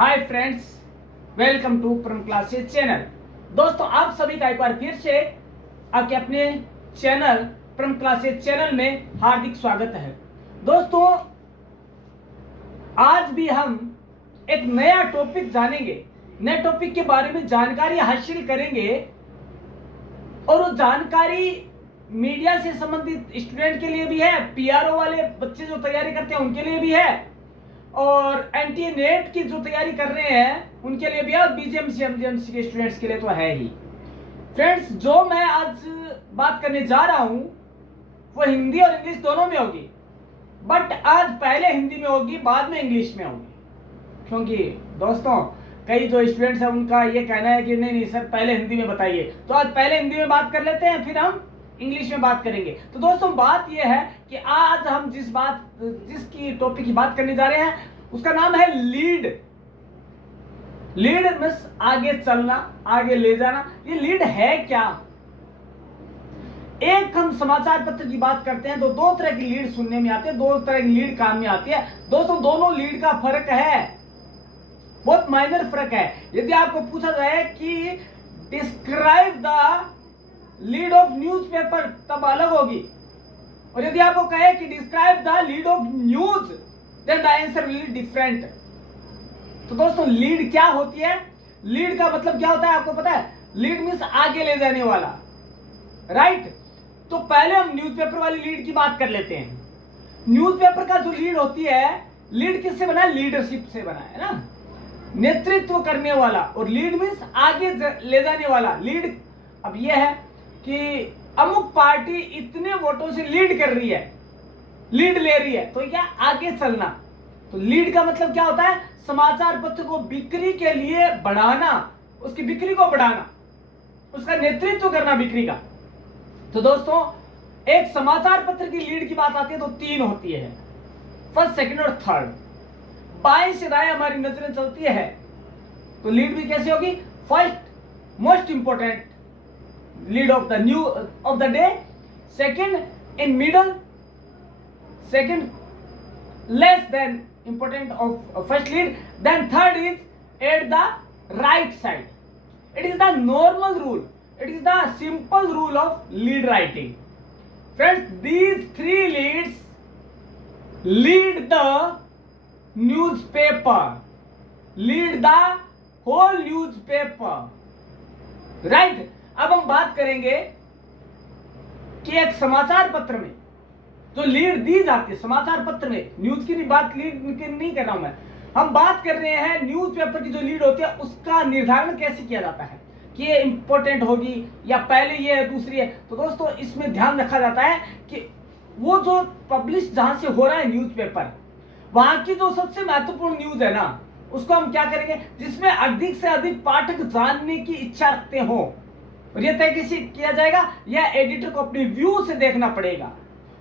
Hi friends, welcome to परम classes channel. दोस्तों, आप सभी का एक बार फिर से आपके अपने चैनल परम क्लासेस चैनल में हार्दिक स्वागत है। दोस्तों, आज भी हम एक नया टॉपिक जानेंगे, नए टॉपिक के बारे में जानकारी हासिल करेंगे और वो जानकारी मीडिया से संबंधित स्टूडेंट के लिए भी है, पीआरओ वाले बच्चे जो तैयारी करते हैं उनके लिए भी है, और एंटी नेट की जो तैयारी कर रहे हैं उनके लिए भी है, और बीजेएमसी एमजीएमसी के स्टूडेंट्स के लिए तो है ही। फ्रेंड्स, जो मैं आज बात करने जा रहा हूं वो हिंदी और इंग्लिश दोनों में होगी, बट आज पहले हिंदी में होगी, बाद में इंग्लिश में होगी। क्योंकि दोस्तों, कई जो स्टूडेंट्स हैं उनका ये कहना है कि नहीं सर पहले हिंदी में बताइए, तो आज पहले हिंदी में बात कर लेते हैं, फिर हम इंग्लिश में बात करेंगे। तो दोस्तों, बात यह है कि आज हम जिसकी टॉपिक की बात करने जा रहे हैं उसका नाम है लीड। लीड मींस आगे चलना, आगे ले जाना। ये लीड है क्या? एक हम समाचार पत्र की बात करते हैं तो दो तरह की लीड सुनने में आती है, दो तरह की लीड काम में आती है। दोस्तों, दोनों लीड का फर्क है, बहुत माइनर फर्क है। यदि आपको पूछा जाए कि describe the lead of newspaper, तब अलग होगी, और यदि आपको कहे कि describe the lead of news, then the answer will be different. तो दोस्तों, लीड क्या होती है? लीड का मतलब क्या होता है आपको पता है? लीड मींस आगे ले जाने वाला, राइट? तो पहले हम न्यूज़पेपर वाली लीड की बात कर लेते हैं। न्यूज़पेपर का जो लीड होती है, लीड किससे बना है? लीडरशिप से बना है ना, नेतृत्व करने वाला। और लीड मींस आगे ले जाने वाला। लीड अब यह है कि अमुक पार्टी इतने वोटों से लीड कर रही है, लीड ले रही है, तो क्या आगे चलना। तो लीड का मतलब क्या होता है? समाचार पत्र को बिक्री के लिए बढ़ाना, उसकी बिक्री को बढ़ाना, उसका नेतृत्व करना बिक्री का। तो दोस्तों, एक समाचार पत्र की लीड की बात आती है तो तीन होती है, फर्स्ट, सेकंड और थर्ड। बाएं से दाएं हमारी नजरें चलती है तो लीड भी कैसी होगी? First, most important lead of the new of the day, second in middle, second less than important of first lead, then third is at the right side. It is the normal rule, it is the simple rule of lead writing. Friends, these three leads lead the newspaper, lead the whole newspaper, right? अब हम बात करेंगे कि एक समाचार पत्र में जो लीड दी जाती है, समाचार पत्र में, न्यूज की बात लीड की नहीं कर रहा हूं मैं, हम बात कर रहे हैं न्यूज़पेपर की जो लीड होती है उसका निर्धारण कैसे किया जाता है कि ये इंपॉर्टेंट होगी या पहले ये है दूसरी है। तो दोस्तों, इसमें ध्यान रखा जाता है कि वो जो पब्लिश जहां से हो रहा है न्यूज़पेपर, वहां की जो सबसे महत्वपूर्ण न्यूज है ना, उसको हम क्या करेंगे, जिसमें अधिक से अधिक पाठक जानने की इच्छा रखते हो, और यह तय कैसे किया जाएगा? यह एडिटर को अपने व्यू से देखना पड़ेगा।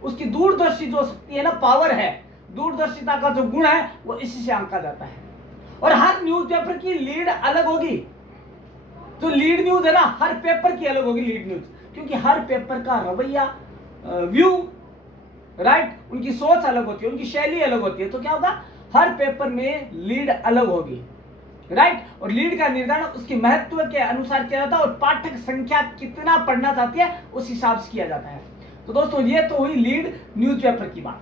उसकी दूरदर्शी जो शक्ति है ना, पावर है, दूरदर्शिता का जो गुण है वो इसी से आंका जाता है। और हर न्यूज़पेपर की लीड अलग होगी। जो लीड न्यूज है ना, हर पेपर की अलग होगी लीड न्यूज, क्योंकि हर पेपर का रवैया, व्यू, राइट, उनकी सोच अलग होती है, उनकी शैली अलग होती है। तो क्या होगा? हर पेपर में लीड अलग होगी, राइट। और लीड का निर्धारण उसके महत्व के अनुसार किया जाता है, और पाठक संख्या कितना पढ़ना चाहती है उस हिसाब से किया जाता है। तो दोस्तों, ये तो हुई लीड न्यूज़पेपर की बात।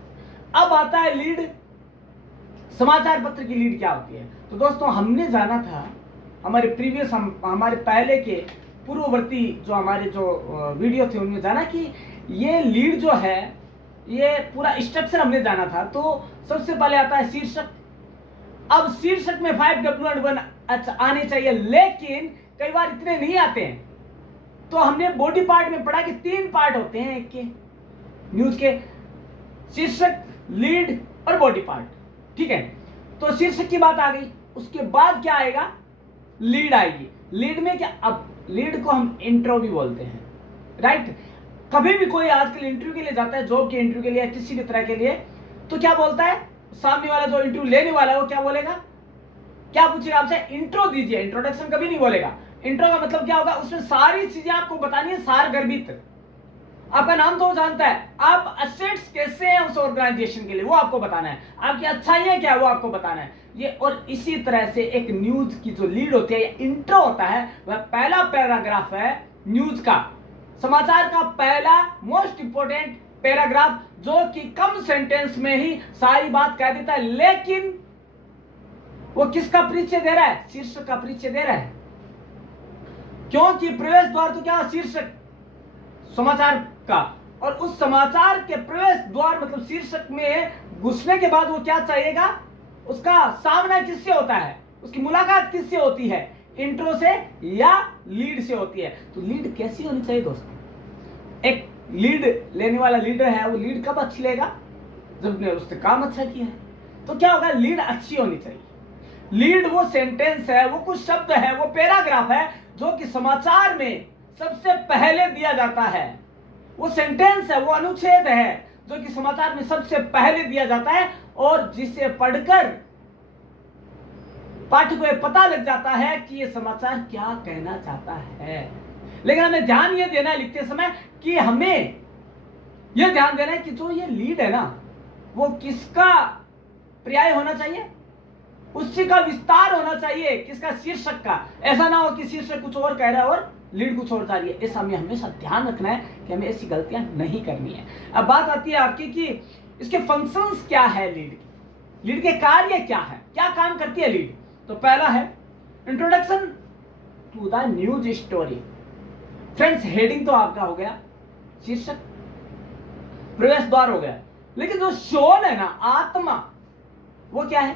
अब आता है लीड समाचार पत्र की लीड क्या होती है। तो दोस्तों, हमने जाना था हमारे प्रीवियस हमारे पहले के पूर्ववर्ती जो हमारे जो वीडियो थे उनमें जाना कि ये लीड जो है, ये पूरा स्ट्रक्चर हमने जाना था। तो सबसे पहले आता है शीर्षक। अब शीर्षक में 5W1 आने चाहिए, लेकिन कई बार इतने नहीं आते हैं। तो हमने बॉडी पार्ट में पढ़ा कि 3 पार्ट होते हैं एक के न्यूज के, शीर्षक, लीड और बॉडी पार्ट, ठीक है। तो शीर्षक की बात आ गई, उसके बाद क्या आएगा? लीड आएगी। लीड में क्या? अब लीड को हम इंट्रो भी बोलते हैं, राइट। कभी भी कोई आजकल इंटरव्यू के लिए जाता है, जॉब के इंटरव्यू के लिए, किसी भी तरह के लिए, तो क्या बोलता है? सामने वाला जो इंटरव्यू लेने वाला है वो क्या बोलेगा? क्या पूछेगा आपसे? इंट्रो दीजिए। इंट्रोडक्शन कभी नहीं बोलेगा। इंट्रो का मतलब क्या होगा? उसमें सारी चीजें आपको बतानी है, सार गर्भित। आपका नाम तो वो जानता है, आप असेट्स कैसे हैं उस ऑर्गेनाइजेशन के लिए वो आपको बताना है, आपकी अच्छाइयां क्या है वो आपको बताना है ये। और इसी तरह से एक न्यूज की जो लीड होती है या इंट्रो होता है, वह पहला पैराग्राफ है न्यूज का, समाचार का पहला मोस्ट इंपोर्टेंट पैराग्राफ, जो कि कम सेंटेंस में ही सारी बात कह देता है, लेकिन वो किसका परिचय दे रहा है? शीर्षक का परिचय दे रहा है। क्योंकि प्रवेश द्वार तो क्या, शीर्षक समाचार का, और उस समाचार के प्रवेश द्वार मतलब शीर्षक में घुसने के बाद वो क्या चाहिएगा, उसका सामना किससे होता है, उसकी मुलाकात किससे होती है, इंट्रो से या लीड से होती है। तो लीड कैसी होनी चाहिए दोस्तों? एक लीड लेने वाला लीडर है, वो लीड कब अच्छी लेगा? जब उसने काम अच्छा किया है। तो क्या होगा, लीड अच्छी होनी चाहिए। लीड वो सेंटेंस है, वो कुछ शब्द है, वो पैराग्राफ है जो कि समाचार में सबसे पहले दिया जाता है, वो सेंटेंस है, वो अनुच्छेद है जो कि समाचार में सबसे पहले दिया जाता है, और जिसे पढ़कर पाठक को पता लग जाता है कि ये समाचार क्या कहना चाहता है। लेकिन हमें ध्यान ये देना है लिखते समय कि हमें यह ध्यान देना है कि जो ये लीड है ना, वो किसका पर्याय होना चाहिए, उसी का विस्तार होना चाहिए, किसका, शीर्षक का। ऐसा ना हो कि शीर्षक कुछ और कह रहा है और लीड कुछ और जा रही है। ऐसा हमें हमेशा ध्यान रखना है कि हमें ऐसी गलतियां नहीं करनी है। अब बात आती है आपकी कि इसके फंक्शंस क्या है, लीड के कार्य क्या है, क्या काम करती है लीड। तो पहला है introduction to the news story. Friends, heading तो आपका हो गया, शीर्षक, प्रवेश द्वार हो गया, लेकिन जो सोल है ना, आत्मा, वो क्या है,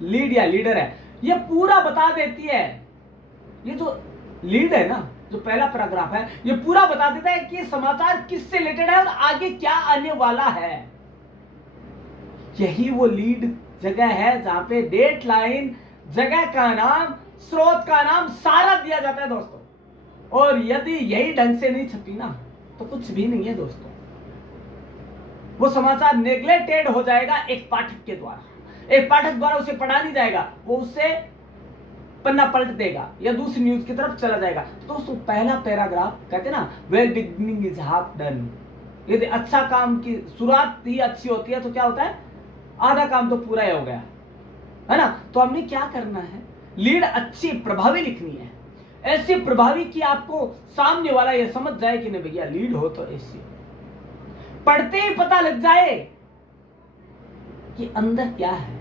लीड या लीडर है। ये पूरा बता देती है, ये जो लीड है ना, जो पहला पैराग्राफ है, ये पूरा बता देता है कि समाचार किससे रिलेटेड है और आगे क्या आने वाला है। यही वो लीड जगह है जहां पे डेट लाइन, जगह का नाम, स्रोत का नाम सारा दिया जाता है दोस्तों। और यदि यही ढंग से नहीं छपी ना, तो कुछ भी नहीं है दोस्तों। वो समाचार नेग्लेक्टेड हो जाएगा एक पाठक के द्वारा, एक पाठक द्वारा उसे पढ़ा नहीं जाएगा, वो उससे पन्ना पलट देगा या दूसरी न्यूज की तरफ चला जाएगा। तो दोस्तों, पहला पैराग्राफ कहते हैं ना, well beginning is half done. यदि अच्छा काम की शुरुआत ही अच्छी होती है तो क्या होता है, आधा काम तो पूरा ही हो गया, है ना। तो हमने क्या करना है, लीड अच्छी प्रभावी लिखनी है, ऐसी प्रभावी कि आपको सामने वाला ये समझ जाए कि नहीं भैया लीड हो तो ऐसी, पढ़ते ही पता लग जाए कि अंदर क्या है,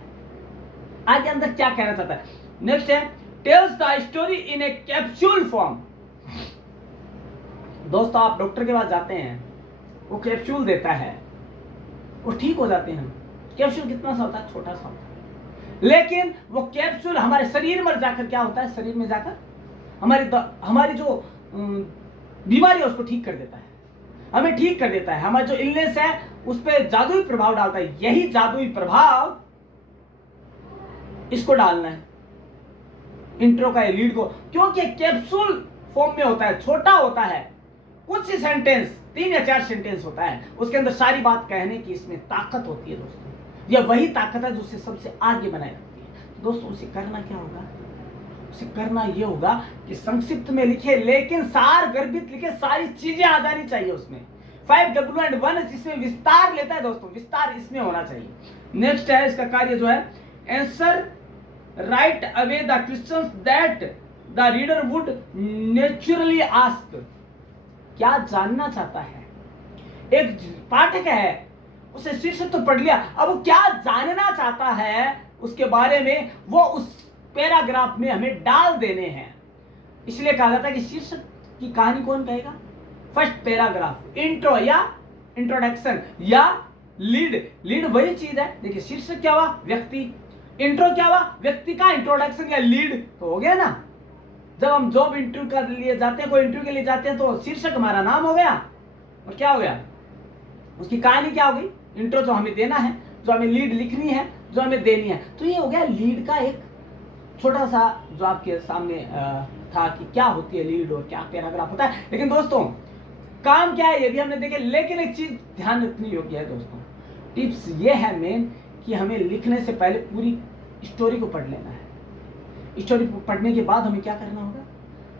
आगे अंदर क्या कहना चाहता है। नेक्स्ट है tells the story in A capsule form. दोस्तों, आप डॉक्टर के पास जाते हैं, वो कैप्सूल देता है, वो ठीक हो जाते हैं। कैप्सूल कितना सा होता है, छोटा सा होता है, लेकिन वो कैप्सूल हमारे शरीर में जाकर क्या होता है, शरीर में जाकर हमारी जो बीमारी है उसको ठीक कर देता है, हमें ठीक कर देता है, हमारा जो इलनेस है उस पर जादुई प्रभाव डालता है। यही जादुई प्रभाव इसको डालना है, इंट्रो का, लीड को, क्योंकि कैप्सूल फॉर्म में होता है, छोटा होता है, कुछ ही सेंटेंस, 3 या 4 सेंटेंस होता है, उसके अंदर सारी बात कहने की इसमें ताकत होती है दोस्तों। यह वही ताकत है जो उसे सबसे आगे बनाए रखती है। तो दोस्तों, उसे करना क्या होगा, उसे करना यह होगा कि संक्षिप्त में लिखे लेकिन सार गर्भित लिखे, सारी चीजें आ जानी चाहिए उसमें। 5W and 1 जिसमें विस्तार लेता है दोस्तों, विस्तार इसमें होना चाहिए। नेक्स्ट है इसका कार्य जो है, answer right away the questions that the reader would naturally ask. क्या जानना चाहता है एक पाठक है, उसे शीर्षक तो पढ़ लिया, अब वो क्या जानना चाहता है उसके बारे में, वो उस पैराग्राफ में हमें डाल देने हैं। इसलिए कहा जाता है कि शीर्षक की कहानी कौन कहेगा, फर्स्ट पैराग्राफ, इंट्रो या इंट्रोडक्शन या लीड वही चीज है। देखिए, शीर्षक क्या हुआ, व्यक्ति, इंट्रो क्या हुआ, व्यक्ति का इंट्रोडक्शन या लीड तो हो गया ना। जब हम जॉब इंटरव्यू के लिए जाते हैं, कोई इंटरव्यू के लिए जाते हैं, तो शीर्षक हमारा नाम हो गया और क्या हो गया, उसकी कहानी क्या हो गई, इंट्रो जो हमें देना है, जो हमें लीड लिखनी है, जो हमें देनी है। तो ये हो गया लीड का एक छोटा सा जो आपके सामने था कि क्या होती है लीड और क्या पैराग्राफ होता है। लेकिन दोस्तों, काम क्या है ये भी हमने देखे, लेकिन एक चीज ध्यान रखनी योग्य है दोस्तों, टिप्स ये है मेन कि हमें लिखने से पहले पूरी स्टोरी को पढ़ लेना है। स्टोरी पढ़ने के बाद हमें क्या करना होगा,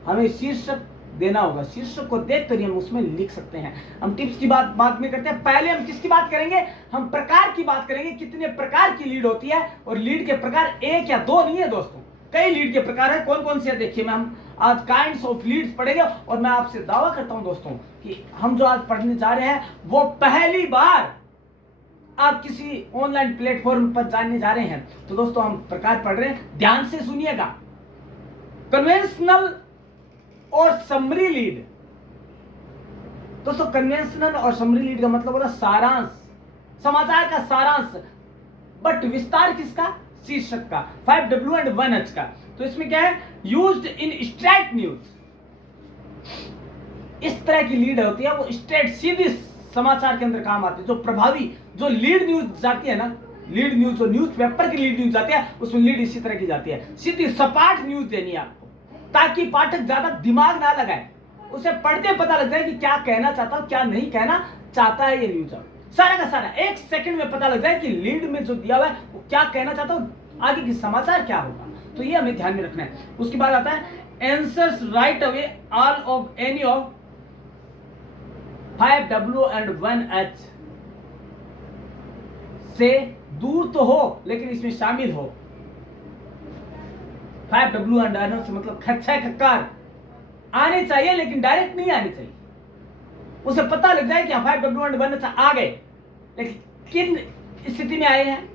हमें शीर्षक देना होगा। शीर्षक को देखकर हम उसमें लिख सकते हैं। हम टिप्स की बात बाद में करते हैं, पहले हम किसकी बात करेंगे, हम प्रकार की बात करेंगे, कितने प्रकार की लीड होती है। और लीड के प्रकार एक या दो नहीं है दोस्तों, कई लीड के प्रकार है। कौन कौन से है देखिए, मैं हम आज काइंड्स ऑफ लीड्स पढ़ेंगे। और मैं आपसे दावा करता हूं दोस्तों कि हम जो आज पढ़ने जा रहे हैं वो पहली बार आप किसी ऑनलाइन प्लेटफॉर्म पर जानने जा रहे हैं। तो दोस्तों हम प्रकार पढ़ रहे हैं, ध्यान से सुनिएगा। कन्वेंशनल और समरी लीड। दोस्तों कन्वेंशनल और समरी लीड का मतलब होता है सारांश, समाचार का सारांश, बट विस्तार किसका, शीर्षक का। 5W एंड 1H का। तो इसमें क्या है, यूज्ड इन स्ट्रेट न्यूज। इस तरह की लीड होती है, वो स्ट्रेट सीधी समाचार के अंदर काम आती है। जो प्रभावी जो लीड न्यूज जाती है ना, लीड न्यूज, जो न्यूज़पेपर की लीड न्यूज जाती है, उसमें लीड इसी तरह की जाती है। सीधी सपाट न्यूज देनी है आपको, ताकि पाठक ज्यादा दिमाग ना लगाए, उसे पढ़ते पता लग जाए कि क्या कहना चाहता हूं, क्या नहीं कहना चाहता है ये न्यूज। सारा का सारा एक सेकंड में पता लग जाए कि लीड में जो दिया हुआ है वो क्या कहना चाहता हूं, आगे की समाचार क्या होगा। तो ये हमें ध्यान में रखना है। उसके बाद आता है answers right away all of any of 5W and 1H से दूर तो हो लेकिन इसमें शामिल हो। 5W एंड 1H से मतलब खच्चा खक्कार आने चाहिए लेकिन डायरेक्ट नहीं आनी चाहिए। उसे पता लग जाए कि 5W एंड 1H आ गए, लेकिन किन स्थिति में आए हैं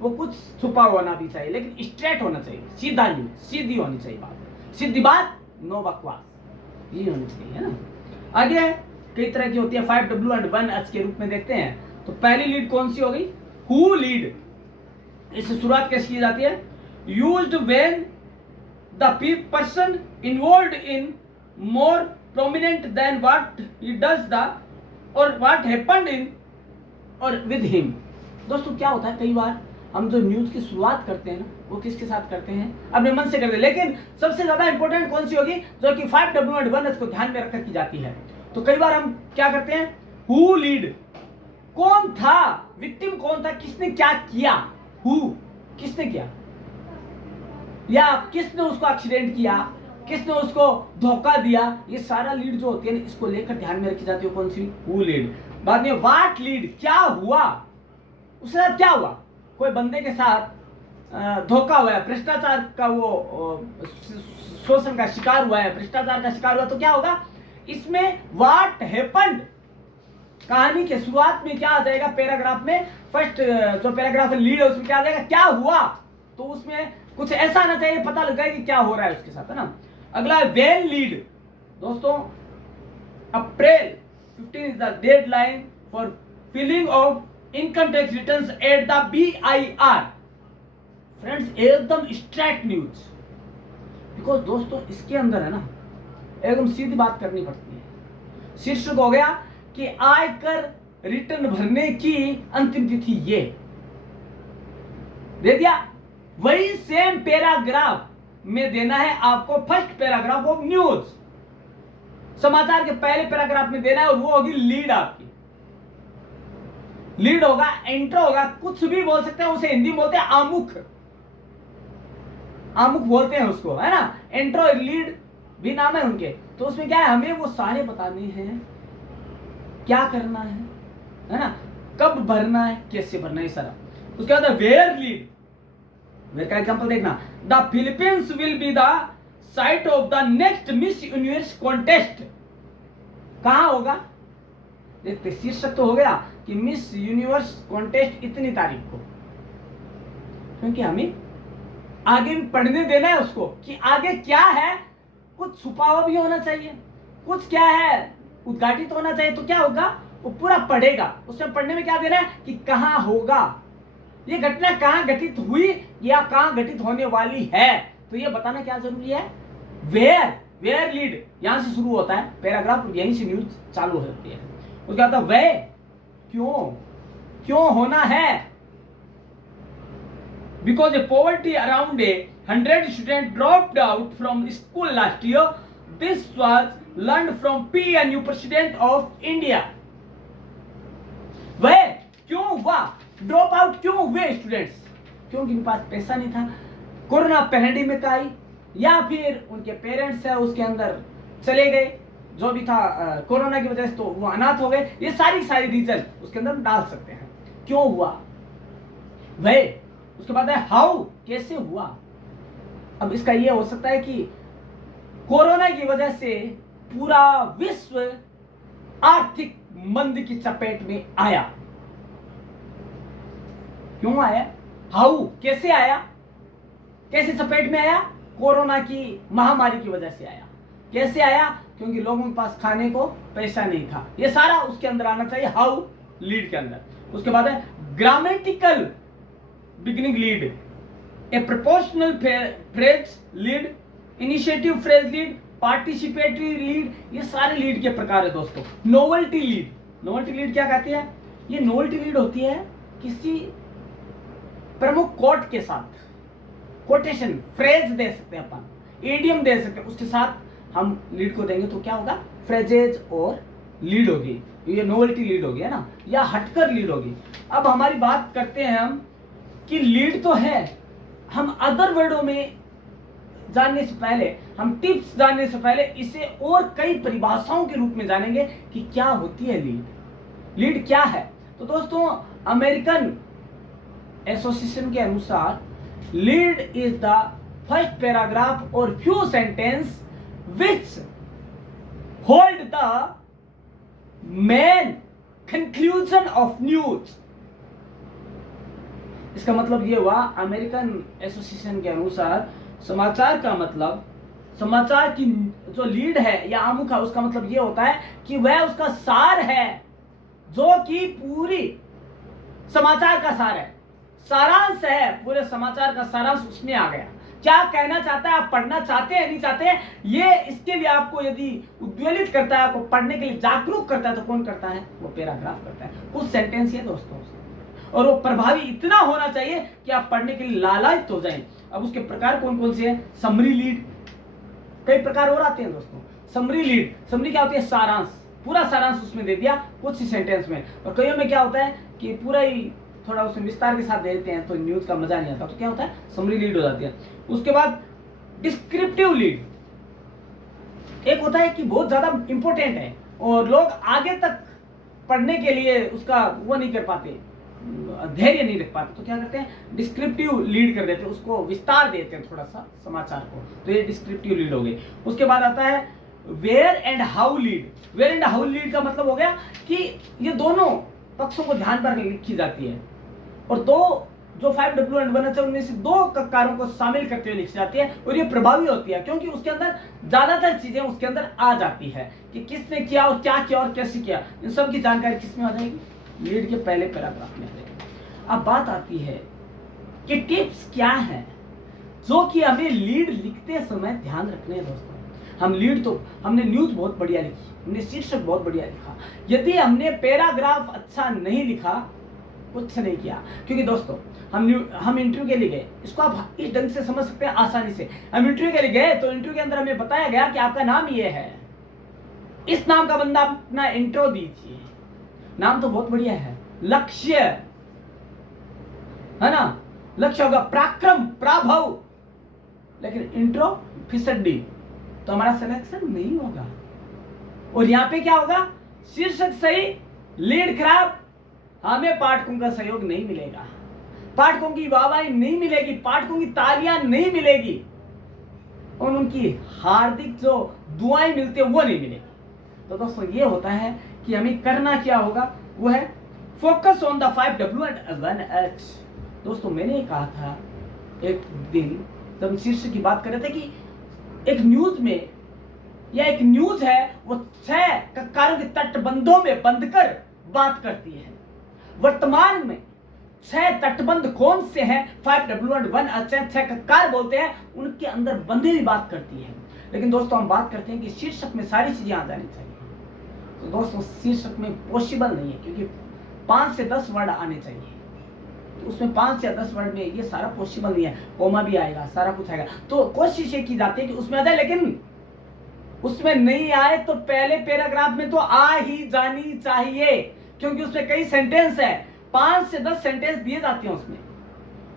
वो कुछ छुपा होना भी चाहिए, लेकिन स्ट्रेट होना चाहिए, सीधा न्यूज, सीधी होनी चाहिए बात, सीधी बात, नो बकवास, ये होनी चाहिए, है ना। आगे है, कई तरह की होती है 5W एंड 1H के रूप में देखते हैं। तो पहली लीड कौन सी हो गई, हु लीड। इससे शुरुआत कैसे की जाती है, used when the person involved in more prominent than what he does the or what happened in or with him. दोस्तों क्या होता है, कई बार हम जो न्यूज की शुरुआत करते हैं ना, वो किसके साथ करते हैं, अपने मन से करते हैं, लेकिन सबसे ज्यादा इंपॉर्टेंट कौन सी होगी, जो कि 5W एंड 1H को ध्यान में रखकर की जाती है। तो कई बार हम क्या करते हैं, हु लीड, कौन था, विक्टिम कौन था, किसने क्या किया, हु किसने किया, या किसने उसको एक्सीडेंट किया, किसने उसको धोखा दिया, ये सारा लीड जो होती है ना, इसको लेकर ध्यान में रखी जाती है। कौन सी, हु लीड। बाद में व्हाट लीड, क्या हुआ, उसके साथ क्या हुआ, कोई बंदे के साथ धोखा हुआ है, भ्रष्टाचार का वो शोषण का शिकार हुआ है, भ्रष्टाचार का शिकार हुआ, तो क्या होगा, इसमें व्हाट हैपेंड, कहानी के शुरुआत में क्या आ जाएगा, पैराग्राफ में फर्स्ट जो पैराग्राफ लीड है उसमें क्या आ जाएगा, क्या हुआ। तो उसमें कुछ ऐसा आना चाहिए, पता लग जाए कि क्या हो रहा है उसके साथ, है ना। अगला है वेन लीड। दोस्तों April 15 is the deadline for filing of income tax returns at the BIR। Friends एकदम स्ट्रेट न्यूज, बिकॉज दोस्तों इसके अंदर है ना एकदम सीधी बात करनी पड़ती है। शीर्षक हो गया कि आयकर रिटर्न भरने की अंतिम तिथि ये दे दिया, वही सेम पैराग्राफ में देना है आपको फर्स्ट पैराग्राफ ऑफ न्यूज, समाचार के पहले पैराग्राफ में देना है, और वो होगी लीड आपकी। लीड होगा, एंट्रो होगा, कुछ भी बोल सकते हैं, उसे हिंदी में बोलते हैं आमुख, आमुख बोलते हैं उसको, है ना। एंट्रो लीड भी नाम है उनके। तो उसमें क्या है, हमें वो सारे बताने हैं, क्या करना है ना, कब भरना है, कैसे भरना है, सारा। उसके बाद वेयर लीड, वेयर का एग्जांपल देखना, the Philippines will be the site of the next miss universe contest. कहां होगा, देखते शीर्षक तो हो गया कि मिस यूनिवर्स कॉन्टेस्ट इतनी तारीख को, क्योंकि हमें आगे भी पढ़ने देना है उसको कि आगे क्या है, कुछ छुपा हुआ भी होना चाहिए, कुछ क्या है उद्घाटित होना चाहिए। तो क्या होगा, वो पूरा पढ़ेगा, उसमें पढ़ने में क्या देना है कि कहां होगा, ये घटना कहां घटित हुई या कहां घटित होने वाली है, तो ये बताना क्या जरूरी है। वेयर, वेयर लीड यहां से शुरू होता है पैराग्राफ, यहीं से न्यूज चालू होती है। उसके बाद वे, क्यों, क्यों होना है, because a poverty around 100 student dropped out from school last year, this was learned from PNU president of India. वे क्यों हुआ, ड्रॉप आउट क्यों हुए स्टूडेंट्स, क्योंकि उनके पास पैसा नहीं था, कोरोना पैंडेमिक आई, या फिर उनके पेरेंट्स है उसके अंदर चले गए, जो भी था कोरोना की वजह से, तो वो अनाथ हो गए। ये सारी रीजन उसके अंदर डाल सकते हैं, क्यों हुआ वह। उसके बाद है हाउ, कैसे हुआ। अब इसका ये हो सकता है कि कोरोना की वजह से पूरा विश्व आर्थिक मंदी की चपेट में आया। क्यों आया, हाउ, कैसे आया, कैसे चपेट में आया, कोरोना की महामारी की वजह से आया। कैसे आया, क्योंकि लोगों के पास खाने को पैसा नहीं था। ये सारा उसके अंदर आना चाहिए, हाउ लीड के अंदर। उसके बाद है grammatical beginning lead, a proportional phrase lead, initiative phrase lead, participatory lead, ये सारे लीड के प्रकार है दोस्तों। नोवेल्टी लीड, नोवेल्टी लीड क्या कहती है, ये नोवेल्टी लीड होती है किसी प्रमुख कोट के साथ, कोटेशन फ्रेज दे सकते हैं अपन, एडियम दे सकते हैं, उसके साथ हम लीड को देंगे तो क्या होगा, फ्रेजेज और लीड होगी। ये नोवेल्टी लीड होगी, है ना, या हटकर लीड होगी। अब हमारी बात करते हैं हम कि लीड तो है, हम अदर वर्डों में जानने से पहले, हम टिप्स जानने से पहले इसे और कई परिभाषाओं के रूप में जानेंगे कि क्या होती है लीड। लीड क्या है, तो दोस्तों अमेरिकन एसोसिएशन के अनुसार lead is the first paragraph और few sentence which hold the main conclusion of news। इसका मतलब ये हुआ, अमेरिकन एसोसिएशन के अनुसार समाचार का मतलब, समाचार की जो लीड है या आमुख है, उसका मतलब ये होता है कि वह उसका सार है, जो कि पूरी समाचार का सार है, सारांश है, पूरे समाचार का सारांश उसमें आ गया। क्या कहना चाहता है, आप पढ़ना चाहते हैं नहीं चाहते हैं, ये इसके लिए आपको यदि उद्वेलित करता है, आपको पढ़ने के लिए जागरूक करता है, तो कौन करता है, वो पैराग्राफ करता है, कुछ सेंटेंस है दोस्तों। और वो प्रभावी इतना होना चाहिए कि आप पढ़ने के लिए लालायित हो जाएं। अब उसके प्रकार कौन कौन से हैं, समरी लीड, कई प्रकार और आते हैं दोस्तों। समरी लीड, समरी क्या होती है, सारांश, पूरा सारांश उसमें दे दिया कुछ ही सेंटेंस में। और कईयों में क्या होता है कि पूरा ही थोड़ा उसमें विस्तार के साथ दे देते हैं, तो न्यूज का मजा नहीं आता, तो क्या होता है, समरी लीड हो जाती है। उसके बाद डिस्क्रिप्टिव लीड, एक होता है कि बहुत ज्यादा इंपॉर्टेंट है और लोग आगे तक पढ़ने के लिए उसका वो नहीं कर पाते, धैर्य नहीं रख पाते, तो क्या करते हैं, डिस्क्रिप्टिव लीड कर देते हैं, उसको विस्तार देते हैं थोड़ा सा समाचार को, तो ये डिस्क्रिप्टिव लीड हो गई। उसके बाद आता है where and how lead. Where and how lead का मतलब हो गया कि ये दोनों पक्षों को ध्यान पर लिखी जाती है, और दो जो 5W एंड 1H उनमें से दो कारों को शामिल करते हुए लिखी जाती है, और ये प्रभावी होती है क्योंकि उसके अंदर ज्यादातर चीजें उसके अंदर आ जाती है कि किसने किया और क्या किया और कैसे किया, इन सब की जानकारी किसमें आ जाएगी, लीड के पहले पैराग्राफ में आ जाएगी। अब बात आती है कि टिप्स क्या है जो कि हमें लीड लिखते समय ध्यान रखने हैं दोस्तों। हम लीड तो, हमने न्यूज बहुत बढ़िया लिखी, हमने शीर्षक बहुत बढ़िया लिखा, यदि हमने पैराग्राफ अच्छा नहीं लिखा, कुछ नहीं किया। क्योंकि दोस्तों हम इंटरव्यू के लिए गए, इसको आप इस ढंग से समझ सकते हैं आसानी से। हम इंटरव्यू के लिए गए तो इंटरव्यू के अंदर हमें बताया गया कि आपका नाम ये है, इस नाम का बंदा अपना इंट्रो दीजिए। नाम तो बहुत बढ़िया है, लक्ष्य है ना, लक्ष्य होगा पराक्रम, प्राभव, लेकिन इंट्रो फिसड्डी, तो हमारा सिलेक्शन नहीं होगा। और यहां पे क्या होगा, शीर्षक सही, लीड खराब, हमें पाठकों का सहयोग नहीं मिलेगा, पाठकों की वाहवाही नहीं मिलेगी, पाठकों की तालियां नहीं मिलेगी, और उनकी हार्दिक जो दुआएं मिलती है वो नहीं मिलेगी। तो दोस्तों ये होता है कि हमें करना क्या होगा, वो है focus on the 5W and 1H। दोस्तों मैंने कहा था एक दिन जब हम शीर्षक की बात कर रहे थे कि एक न्यूज में, या एक न्यूज है वो 6 कक्कारों के तटबंधों में बंधकर बात करती है। वर्तमान में 6 तटबंध कौन से हैं, 5W एंड 1H, 6 कक्कार बोलते हैं, उनके अंदर बंधे हुई बात करती है। लेकिन दोस्तों हम बात करते हैं कि शीर्षक में सारी चीजें आ जानी चाहिए, तो दोस्तों शीर्षक में पॉसिबल नहीं है, क्योंकि 5 से 10 वर्ड आने चाहिए, तो उसमें 5 या 10 वर्ड में ये सारा पॉसिबल नहीं है, कोमा भी आएगा, सारा कुछ आएगा, तो कोशिश ये की जाती है कि उसमें आ जाए, लेकिन उसमें नहीं आए तो पहले पैराग्राफ में तो आ ही जानी चाहिए, क्योंकि उसमें कई सेंटेंस है, 5 से 10 सेंटेंस दिए जाते हैं उसमें।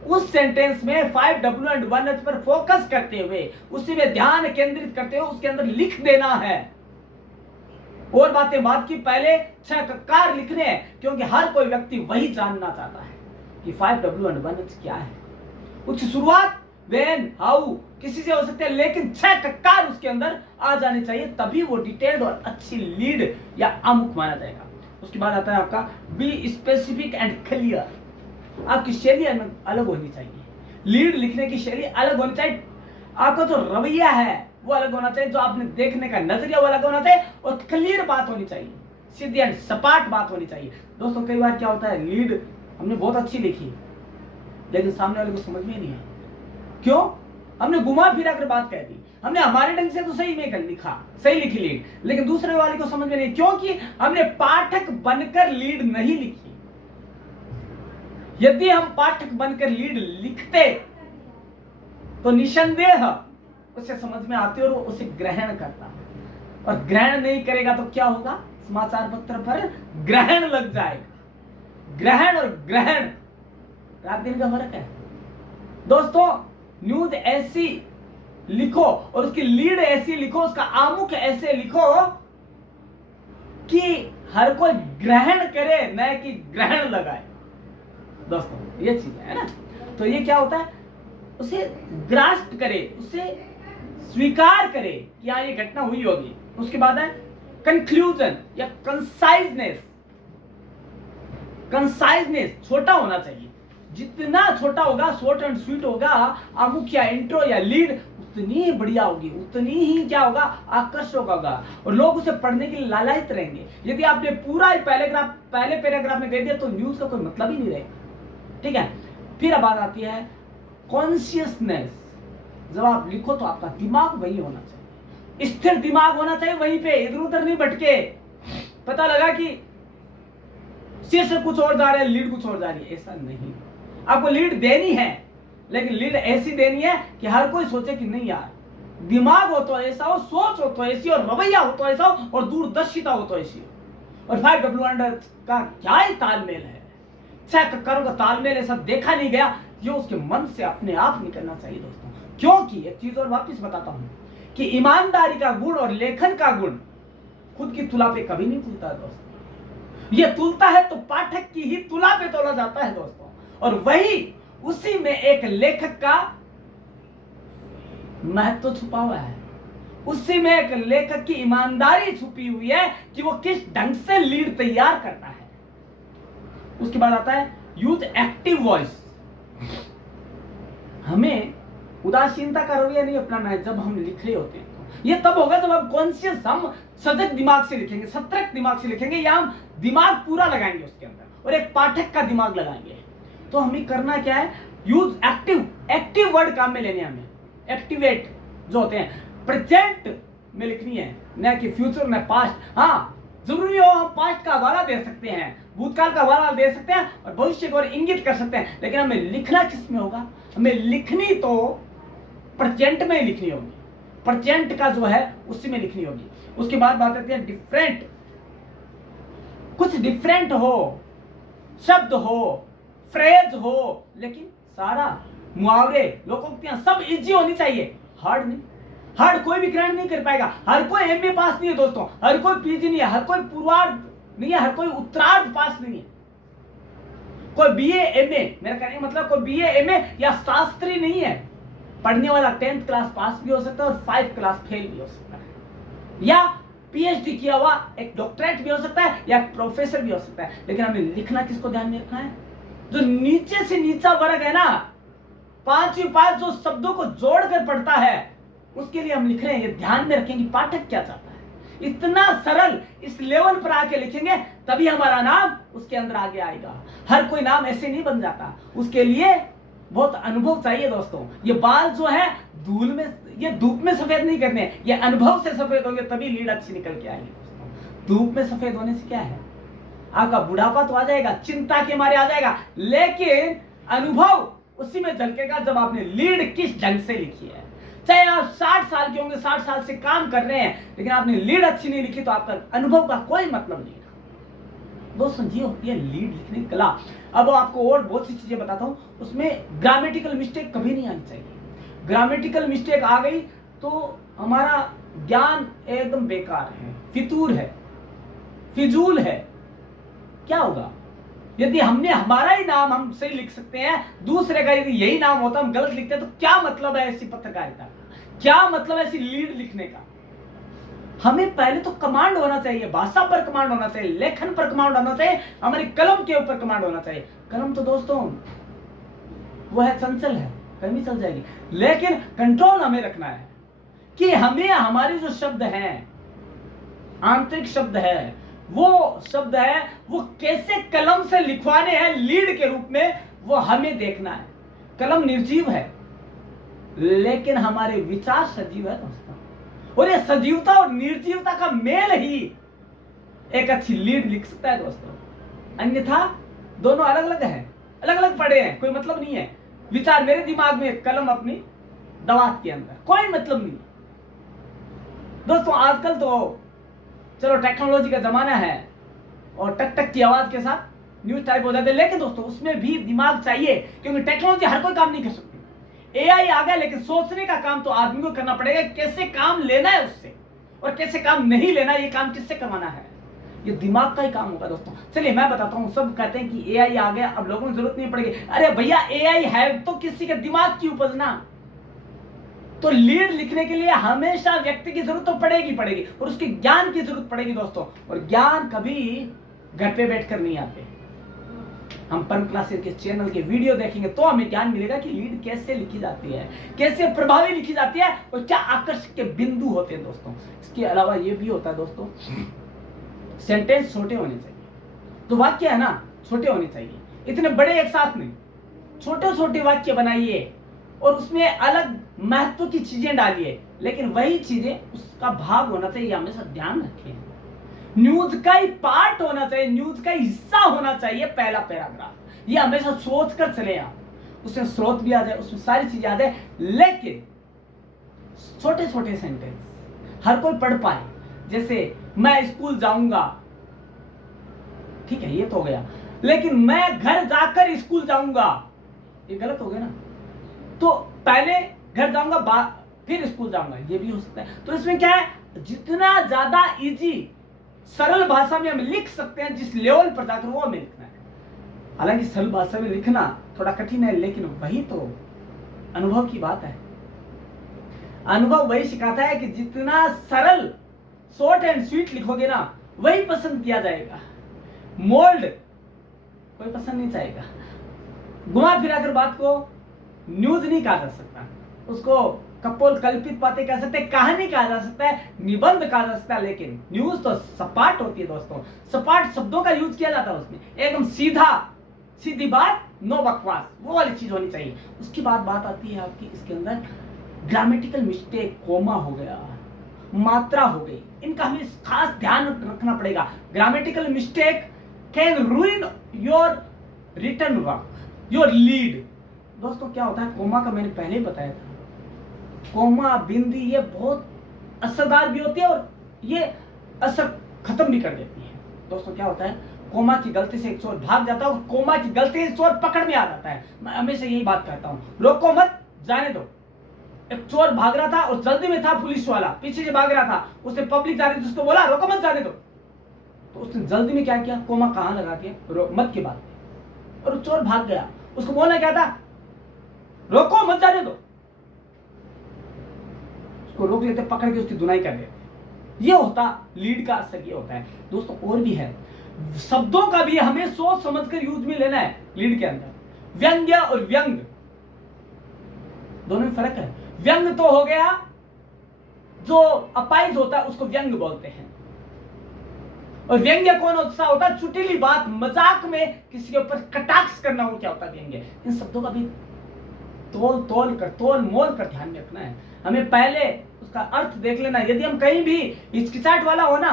उस सेंटेंस में 5W एंड 1H पर फोकस करते हुए, उसी में ध्यान केंद्रित करते हुए उसके अंदर लिख देना है। और बातें बात की, पहले 6 ककार लिखने हैं, क्योंकि हर कोई व्यक्ति वही जानना चाहता है कि 5W and 1H क्या है। कुछ शुरुआत व्हेन, हाउ किसी से हो सकते हैं, लेकिन 6 ककार उसके अंदर आ जाने चाहिए, तभी वो डिटेल्ड और अच्छी लीड या आमुख माना जाएगा। उसके बाद आता है आपका बी स्पेसिफिक एंड क्लियर। आपकी शैली अलग होनी चाहिए, लीड लिखने की शैली अलग होनी चाहिए। आपका जो रवैया है वो अलग होना चाहिए, जो आपने देखने का नजरिया वो अलग होना चाहिए, और क्लियर बात होनी चाहिए, सीधी एंड सपाट बात होनी चाहिए। दोस्तों कई बार क्या होता है, लीड हमने बहुत अच्छी लिखी लेकिन सामने वाले को समझ में नहीं आया। क्यों? हमने घुमा फिरा कर बात कह दी, हमने हमारे ढंग से तो सही में कर लिखा, सही लिखी लीड, लेकिन दूसरे वाले को समझ में नहीं, क्योंकि हमने पाठक बनकर लीड नहीं लिखी। यदि हम पाठक बनकर लीड लिखते तो निसंदेह उसे समझ में आती और वो उसे ग्रहण करता, और ग्रहण नहीं करेगा तो क्या होगा, समाचार पत्र पर ग्रहण लग जाएगा। ग्रहण और ग्रहण रात दिन का फर्क है दोस्तों। न्यूज ऐसी लिखो और उसकी लीड ऐसी लिखो, उसका आमुख ऐसे लिखो कि हर कोई ग्रहण करे, न कि ग्रहण लगाए। दोस्तों ये चीज है ना, तो ये क्या होता है, उसे ग्रास्प करे, उसे स्वीकार करे कि हाँ ये घटना हुई होगी। उसके बाद है कंक्लूजन या कंसाइजनेस। कंसाइजनेस छोटा होना चाहिए, जितना छोटा होगा, शॉर्ट एंड स्वीट होगा आमुख या इंट्रो या लीड, उतनी ही बढ़िया होगी, उतनी ही क्या होगा, आकर्षक होगा, और लोग उसे पढ़ने के लिए लालायित रहेंगे। यदि आपने पूरा ही पहले पैराग्राफ में दे दिया तो न्यूज का कोई मतलब ही नहीं रहेगा। ठीक है, फिर अब बात आती है कॉन्शियसनेस। जब आप लिखो तो आपका दिमाग वही होना चाहिए, स्थिर दिमाग होना चाहिए, वहीं पे इधर उधर नहीं भटके। पता लगा कि शीर्षक कुछ और जा रहा है, लीड कुछ और जा रही है, ऐसा नहीं। आपको लीड देनी है, लेकिन लीड ऐसी देनी है कि हर कोई सोचे कि नहीं यार, दिमाग हो तो ऐसा हो, सोच हो तो ऐसी, और रवैया हो तो ऐसा हो, और दूरदर्शिता हो तो ऐसी हो। और 5W का क्या ही तालमेल है, 6 ककारों का तालमेल ऐसा देखा नहीं गया, जो उसके मन से अपने आप निकलना चाहिए दोस्तों। क्योंकि एक चीज और वापस बताता हूं कि ईमानदारी का गुण और लेखन का गुण खुद की तुला पे कभी नहीं तुलता दोस्तों। ये तुलता है तो पाठक की ही तुला पे तोला जाता है दोस्तों, और वही उसी में एक लेखक का महत्व छुपा हुआ है, उसी में एक लेखक की ईमानदारी छुपी हुई है कि वो किस ढंग से लीड तैयार करता है। उसके बाद आता है यूज एक्टिव वॉइस। हमें उदासीनता का रवैया नहीं अपनाना है जब हम लिख रहे होते हैं। ये तब होगा जब हम कॉन्शियस, हम सजग दिमाग से लिखेंगे, सतर्क दिमाग से लिखेंगे, या हम दिमाग पूरा लगाएंगे उसके अंदर और एक पाठक का दिमाग लगाएंगे। तो हमें करना क्या है, यूज एक्टिव। एक्टिव वर्ड काम में लेने, हमें एक्टिवेट जो होते हैं प्रेजेंट में लिखनी है, न कि फ्यूचर न पास्ट। हाँ जरूरी हो हम पास्ट का हवाला दे सकते हैं, भूतकाल का हवाला दे सकते हैं, और भविष्य को इंगित कर सकते हैं, लेकिन हमें लिखना किस में होगा, हमें लिखनी तो प्रेजेंट में लिखनी होगी, प्रेजेंट का जो है उसी में लिखनी होगी। उसके बाद बात करते हैं डिफरेंट। कुछ डिफरेंट हो, शब्द हो, फ्रेज हो, लेकिन सारा मुहावरे, लोकोक्तियां सब इजी होनी चाहिए, हार्ड नहीं। हार्ड कोई भी ग्रहण नहीं कर पाएगा। हर कोई एमए पास नहीं है दोस्तों, हर कोई पीजी नहीं है, हर कोई पूर्वार्ध नहीं है, हर कोई उत्तरार्ध पास नहीं है, कोई बीए एमए, मेरा कहने का मतलब कोई बीए एमए या शास्त्री नहीं है। पढ़ने वाला 10th क्लास पास भी हो सकता है और 5 क्लास फेल भी हो सकता है, या पीएचडी किया हुआ एक डॉक्टरेट भी हो सकता है, या प्रोफेसर भी हो सकता है। लेकिन हमें लिखना किसको ध्यान में रखना है, जो नीचे से नीचा वर्ग है ना, 5 जो शब्दों को जोड़कर पढ़ता है, उसके लिए हम लिख रहे हैं। ये ध्यान में रखेंगे पाठक क्या चाहता है, इतना सरल इस लेवल पर आके लिखेंगे तभी हमारा नाम उसके अंदर आगे आएगा। हर कोई नाम ऐसे नहीं बन जाता, उसके लिए बहुत अनुभव चाहिए दोस्तों। ये बाल जो है धूल में, ये धूप में सफेद नहीं करने, ये अनुभव से सफेद होंगे तभी लीड अच्छी निकल के आएगी दोस्तों। धूप में सफेद होने से क्या है, आपका बुढ़ापा तो आ जाएगा, चिंता के मारे आ जाएगा, लेकिन अनुभव उसी में झलकेगा जब आपने लीड किस ढंग से लिखी है। चाहे आप 60 साल के होंगे, 60 साल से काम कर रहे हैं, लेकिन आपने लीड अच्छी नहीं लिखी तो आपका अनुभव का कोई मतलब नहीं दोस्तों। ये होती है लीड लिखने की कला। अब आपको और बहुत सी चीजें बताता हूं, उसमें ग्रामेटिकल मिस्टेक कभी नहीं आनी चाहिए। ग्रामेटिकल मिस्टेक आ गई तो हमारा ज्ञान एकदम बेकार है, फितूर है। फिजूल है। क्या होगा यदि हमने हमारा ही नाम हम सही लिख सकते हैं, दूसरे का यदि यही नाम होता हम गलत लिखते हैं, तो क्या मतलब है ऐसी पत्रकारिता का, क्या मतलब है ऐसी लीड लिखने का। हमें पहले तो कमांड होना चाहिए, भाषा पर कमांड होना चाहिए, लेखन पर कमांड होना चाहिए, हमारी कलम के ऊपर कमांड होना चाहिए। कलम तो दोस्तों वो है चंचल है, कहीं चल जाएगी, लेकिन कंट्रोल हमें रखना है कि हमें हमारे जो शब्द हैं, आंतरिक शब्द है, वो शब्द है वो कैसे कलम से लिखवाने हैं लीड के रूप में, वो हमें देखना है। कलम निर्जीव है लेकिन हमारे विचार सजीव है दोस्तों, और ये सजीवता और निर्जीवता का मेल ही एक अच्छी लीड लिख सकता है दोस्तों। अन्यथा दोनों अलग अलग हैं, अलग अलग पड़े हैं, कोई मतलब नहीं है। विचार मेरे दिमाग में, कलम अपनी दवात के अंदर, कोई मतलब नहीं दोस्तों। आजकल तो चलो टेक्नोलॉजी का जमाना है और टक टक की आवाज के साथ न्यूज टाइप हो जाते हैं, लेकिन दोस्तों उसमें भी दिमाग चाहिए, क्योंकि टेक्नोलॉजी हर कोई काम नहीं कर सकती। एआई आ गया लेकिन सोचने का काम तो आदमी को करना पड़ेगा, कैसे काम लेना है उससे और कैसे काम नहीं लेना है, ये काम किससे करवाना है, ये दिमाग का ही काम होगा दोस्तों। चलिए मैं बताता हूं, सब कहते हैं कि एआई आ गया अब लोगों को जरूरत नहीं पड़ेगी। अरे भैया एआई है तो किसी के दिमाग की उपज ना, तो लीड लिखने के लिए हमेशा व्यक्ति की जरूरत तो पड़ेगी और उसके ज्ञान की जरूरत पड़ेगी दोस्तों। और ज्ञान कभी घर पे बैठकर नहीं आते। हम परम क्लासेस के चैनल के वीडियो देखेंगे तो हमें ज्ञान मिलेगा कि लीड कैसे लिखी जाती है, कैसे प्रभावी लिखी जाती है और क्या आकर्षक के बिंदु होते हैं दोस्तों। इसके अलावा यह भी होता है दोस्तों, सेंटेंस छोटे होने चाहिए, तो वाक्य है ना छोटे होने चाहिए, इतने बड़े एक साथ नहीं, छोटे छोटे वाक्य बनाइए और उसमें अलग महत्व की चीजें डालिए, लेकिन वही चीजें उसका भाग होना चाहिए, हमेशा ध्यान रखें। न्यूज का ही पार्ट होना चाहिए, न्यूज का हिस्सा होना चाहिए पहला पैराग्राफ, ये हमेशा सोच कर चले आप, उसमें स्रोत भी आ जाए, उसमें सारी चीजें आ जाए, लेकिन छोटे छोटे सेंटेंस हर कोई पढ़ पाए। जैसे मैं स्कूल जाऊंगा, ठीक है ये तो हो गया, लेकिन मैं घर जाकर स्कूल जाऊंगा, ये गलत हो गया ना। तो पहले घर जाऊंगा फिर स्कूल जाऊंगा, ये भी हो सकता है। तो इसमें क्या है, जितना ज्यादा इजी सरल भाषा में हम लिख सकते हैं, जिस लेवल पर जाकर वो हमें लिखना है। हालांकि सरल भाषा में लिखना थोड़ा कठिन है, लेकिन वही तो अनुभव की बात है। अनुभव वही सिखाता है कि जितना सरल शॉर्ट एंड स्वीट लिखोगे ना, वही पसंद किया जाएगा। मोल्ड कोई पसंद नहीं चाहेगा। घुमा फिरा कर बात को न्यूज नहीं कहा जा सकता, उसको कपोल कल्पित बातें कह सकते हैं, कहानी कहा जा सकता है, निबंध कहा जा सकता है, लेकिन न्यूज तो सपाट होती है दोस्तों। सपाट शब्दों का यूज किया जाता है उसमें, एकदम सीधी बात, नो बकवास, वो वाली चीज होनी चाहिए। उसकी बात आती है आपकी इसके अंदर ग्रामेटिकल मिस्टेक, कोमा हो गया, मात्रा हो गई, इनका हमें खास ध्यान रखना पड़ेगा। Grammatical mistake can ruin your written work, your lead. दोस्तों क्या होता है, कोमा का मैंने पहले ही बताया था, कोमा बिंदी ये बहुत असरदार भी होती है और ये असर खत्म भी कर देती है। दोस्तों क्या होता है, कोमा की गलती से एक चोर भाग जाता है और कोमा की गलती से चोर पकड़ में आ जाता है। मैं हमेशा यही बात कहता हूँ, रोको मत, जाने दो। एक चोर भाग रहा था और जल्दी में था, पुलिस वाला पीछे से भाग रहा था, उसने पब्लिक जा रही थी, उसको बोला रोको मत, जाने दो। तो उसने जल्दी में क्या किया, कोमा कहां लगा दिया, मत के बाद, और चोर भाग गया। उसको बोलना क्या था, रोको मत, जाने दो। उसको रोक लेते, पकड़ के उसकी धुनाई कर देते। ये होता लीड का असर, ये होता है दोस्तों। और भी है, शब्दों का भी हमें सोच समझकर यूज में लेना है लीड के अंदर। व्यंग्य और व्यंग दोनों में फर्क है। व्यंग तो हो गया जो अपाइज होता है उसको व्यंग बोलते हैं, और व्यंग्य कौन होता है, चुटीली बात, मजाक में किसी के ऊपर कटाक्ष करना हो, क्या होता है व्यंग्य। इन शब्दों का भी तोल मोल कर ध्यान रखना है। हमें पहले उसका अर्थ देख लेना। यदि हम कहीं भी हिचकिचाहट वाला हो ना,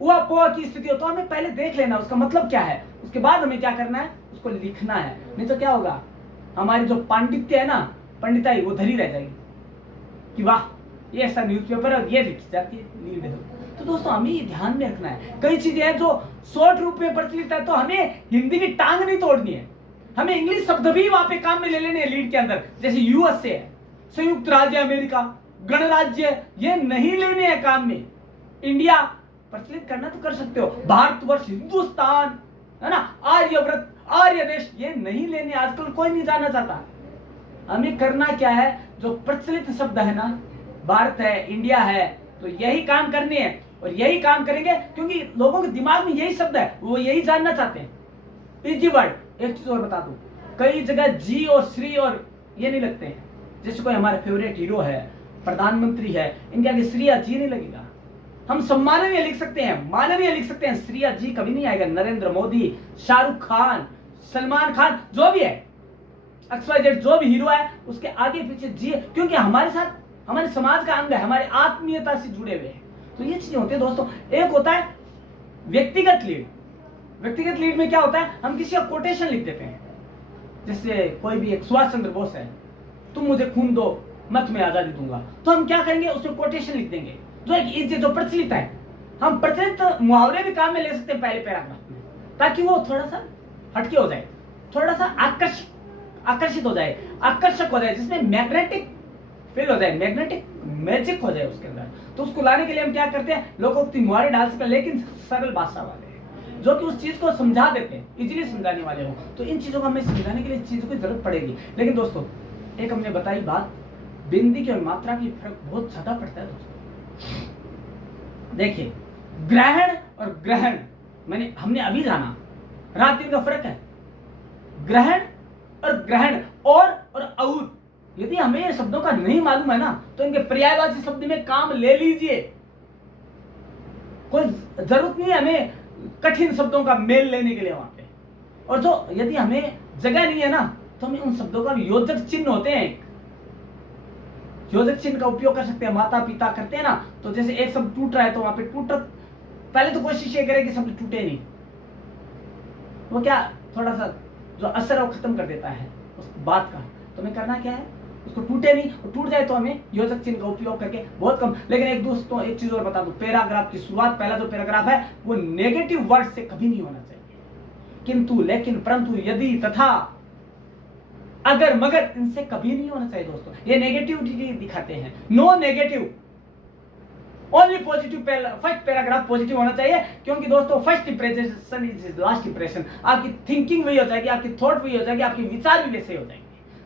हुआ पोआ की स्थिति हो, तो हमें पहले देख लेना उसका मतलब क्या है, उसके बाद हमें क्या करना है, उसको लिखना है। नहीं तो क्या होगा, हमारी जो पांडित्य है ना, पंडिताई, वो धरी रह जाएगी कि वाह ये ऐसा न्यूज़पेपर और ये लिखी जाती है लीड। तो दोस्तों हमें ये ध्यान में रखना है। कई चीजें हैं जो शॉर्ट रूप में प्रचलित है, तो हमें हिंदी की टांग नहीं तोड़नी है, हमें इंग्लिश शब्द भी वहां पे काम में ले लेने हैं लीड के अंदर। जैसे यूएसए है, संयुक्त राज्य अमेरिका, गणराज्य, ये नहीं लेने हैं काम में। इंडिया प्रचलित करना तो कर सकते हो, भारतवर्ष, हिंदुस्तान, है ना, आर्यव्रत, आर्य देश, ये नहीं लेने आजकल कोई नहीं जानना चाहता। हमें करना क्या है, जो प्रचलित शब्द है ना, भारत है, इंडिया है, तो यही काम करने हैं और यही काम करेंगे, क्योंकि लोगों के दिमाग में यही शब्द है, वो यही जानना चाहते हैं। Easy word. एक चीज और बता दूं, कई जगह जी और श्री और ये नहीं लगते हैं। जैसे कोई हमारा फेवरेट हीरो है, प्रधानमंत्री है, इंडिया के श्री या जी नहीं लगेगा। हम सम्माननीय लिख सकते हैं, माननीय लिख सकते हैं, श्री या जी कभी नहीं आएगा। नरेंद्र मोदी, शाहरुख खान, सलमान खान, जो भी है, XYZ जो भी हीरो है, उसके आगे पीछे जी है, क्योंकि हमारे साथ, हमारे समाज का अंग है, हमारे आत्मीयता से जुड़े हुए हैं। तो ये चीजें होती है दोस्तों। एक होता है व्यक्तिगत लीड। व्यक्तिगत लीड में क्या होता है, हम किसी का कोटेशन लिख देते हैं। जैसे कोई भी एक सुभाष चंद्र बोस है, तुम मुझे खून दो मैं तुम्हें आजादी दूंगा, तो हम क्या करेंगे, उसमें कोटेशन लिख देंगे, जो एक जो प्रचलित है। हम प्रचलित मुहावरे भी काम में ले सकते हैं पहले पैराग्राफ में, ताकि वो थोड़ा सा हटके हो जाए, थोड़ा सा आकर्षित हो जाए, आकर्षक हो जाए, जिसमें मैग्नेटिक फील हो जाए, मैग्नेटिक मैजिक हो जाए उसके अंदर। तो उसको लाने के लिए हम क्या करते हैं, लोकोक्ति मुहावरे डाल सकते हैं, लेकिन सरल भाषा वाले, जो कि उस चीज को समझा देते हैं, इजीली समझाने वाले हो। तो इन चीजों को हमें समझाने के लिए चीजों की जरूरत पड़ेगी। लेकिन दोस्तों, एक हमने बताई बात, बिंदी की और मात्रा की फर्क बहुत ज्यादा पड़ता है दोस्तों। देखिए, ग्रहण और ग्रहण, हमने अभी जाना, रात दिन का फर्क है। ग्रहण और ग्रहण और यदि हमें ये शब्दों का नहीं मालूम है ना, तो इनके पर्यायवाची शब्द में काम ले लीजिए। कोई जरूरत नहीं है हमें कठिन शब्दों का मेल लेने के लिए वहां पे। और जो यदि हमें जगह नहीं है ना, तो हमें उन शब्दों का योजक चिन्ह होते हैं, योजक चिन्ह का उपयोग कर सकते हैं। माता पिता करते हैं ना, तो जैसे एक शब्द टूट रहा है तो वहां पे टूट, पहले तो कोशिश ये करें कि शब्द टूटे नहीं, वो क्या थोड़ा सा जो असर है वो खत्म कर देता है उस बात का। तो हमें करना क्या है, उसको टूटे नहीं, और टूट जाए तो हमें योजक चिन्ह का उपयोग करके बहुत कम। लेकिन एक दोस्तों एक चीज और बता दूं, पैराग्राफ की शुरुआत, पहला जो पैराग्राफ है वो नेगेटिव वर्ड से कभी नहीं होना चाहिए। किंतु, लेकिन, परंतु, यदि, तथा, अगर, मगर, इनसे कभी नहीं होना चाहिए दोस्तों। ये नेगेटिविटी दिखाते हैं। No negative, only positive. First paragraph positive होना चाहिए, क्योंकि दोस्तों first impression is last impression. आपकी थिंकिंग वही हो जाएगी, आपकी थॉट वही हो जाएगी, आपके विचार भी वैसे हो जाएंगे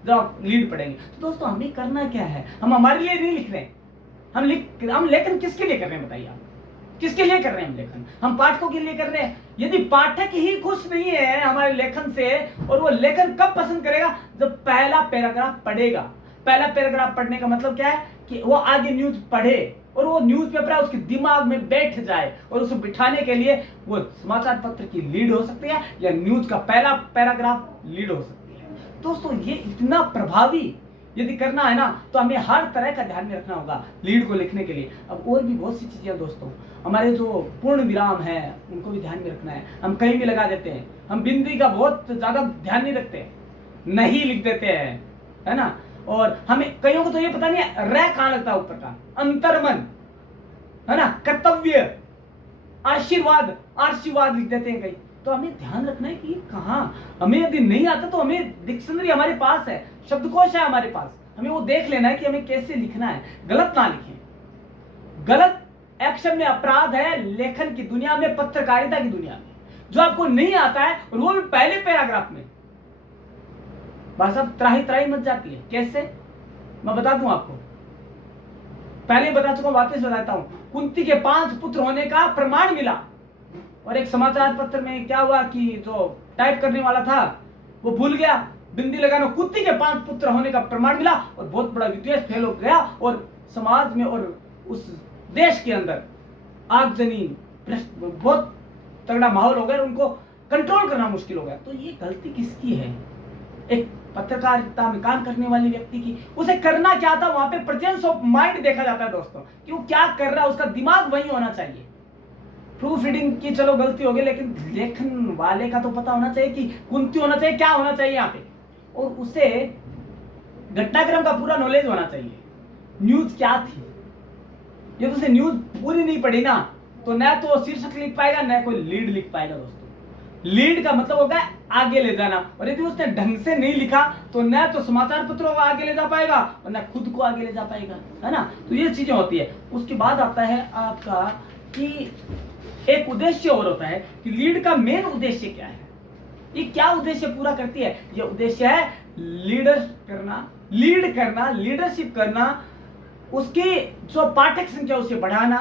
जब आप लीड पढ़ेंगे। तो दोस्तों, हमें करना क्या है, हम हमारे लिए नहीं लिख रहे हैं, हम लेखन किसके लिए कर रहे हैं बताइए आप, किसके लिए कर रहे हैं हम लेखन? हम पाठकों के लिए कर रहे हैं। यदि पाठक ही खुश नहीं है हमारे लेखन से, और वो लेखन कब पसंद करेगा, जब पहला पैराग्राफ पढ़ेगा। पहला पैराग्राफ पढ़ने का मतलब क्या है, कि वो आगे न्यूज पढ़े, और वो न्यूज़पेपर है उसके दिमाग में बैठ जाए, और उसे बिठाने के लिए वो समाचार पत्र की लीड हो सकती है, या न्यूज का पहला पैराग्राफ लीड हो सकती है। दोस्तों, ये इतना प्रभावी यदि करना है ना, तो हमें हर तरह का ध्यान में रखना होगा लीड को लिखने के लिए। अब और भी बहुत सी चीजें दोस्तों, हमारे जो पूर्ण विराम है उनको भी ध्यान में रखना है। हम कहीं भी लगा देते हैं, हम बिंदी का बहुत ज्यादा ध्यान नहीं रखते, नहीं लिख देते हैं, है ना। और हमें कईयों को तो ये पता नहीं है रह कहां लगता है ऊपर का, अंतर्मन, है ना, कर्तव्य, आशीर्वाद, आशीर्वाद लिख देते हैं कई। तो हमें ध्यान रखना है कि कहां, हमें यदि नहीं आता तो हमें डिक्शनरी हमारे पास है, शब्दकोश है हमारे पास, हमें वो देख लेना है कि हमें कैसे लिखना है। गलत ना लिखें। गलत एक्शन में अपराध है लेखन की दुनिया में, पत्रकारिता की दुनिया में। जो आपको नहीं आता है, और वो भी पहले पैराग्राफ में, बस अब त्राही त्राही मच जाती है। कैसे, मैं बता दूं आपको, पहले बता चुका हूं, वापस बताता हूं। कुंती के 5 पुत्र होने का प्रमाण मिला, और एक समाचार पत्र में क्या हुआ कि जो टाइप करने वाला था वो भूल गया बिंदी लगाना, कुंती के 5 पुत्र होने का प्रमाण मिला, और बहुत बड़ा विद्वेष फैल हो गया, और समाज में और उस देश के अंदर आगजनी, बहुत तगड़ा माहौल हो गया, उनको कंट्रोल करना मुश्किल हो गया। तो ये गलती किसकी है? एक पत्रकारिता में काम करने वाले व्यक्ति की। उसे करना क्या था, वहां पे प्रेजेंस ऑफ माइंड देखा जाता है दोस्तों, कि वो क्या कर रहा है, उसका दिमाग वही होना चाहिए। प्रूफ रीडिंग की चलो गलती हो गई, लेकिन लेखन वाले का तो पता होना चाहिए कि कुंती होना चाहिए, क्या होना चाहिए यहाँ पे, और उसे घटनाक्रम का पूरा नॉलेज होना चाहिए। न्यूज क्या थी, ये तो उसे न्यूज पूरी नहीं पढ़ी ना, तो न तो शीर्षक लिख पाएगा, न कोई लीड लिख पाएगा दोस्तों। लीड का मतलब होगा आगे ले जाना, और यदि उसने ढंग से नहीं लिखा तो न तो समाचार पत्रों को आगे ले जा पाएगा, और न खुद को आगे ले जा पाएगा, है ना। तो ये चीजें होती है। उसके बाद आता है आपका कि एक उद्देश्य और होता है कि लीड का मेन उद्देश्य क्या है, ये क्या उद्देश्य पूरा करती है। ये उद्देश्य है लीड करना, लीडरशिप करना, उसकी जो पाठक संख्या उसे बढ़ाना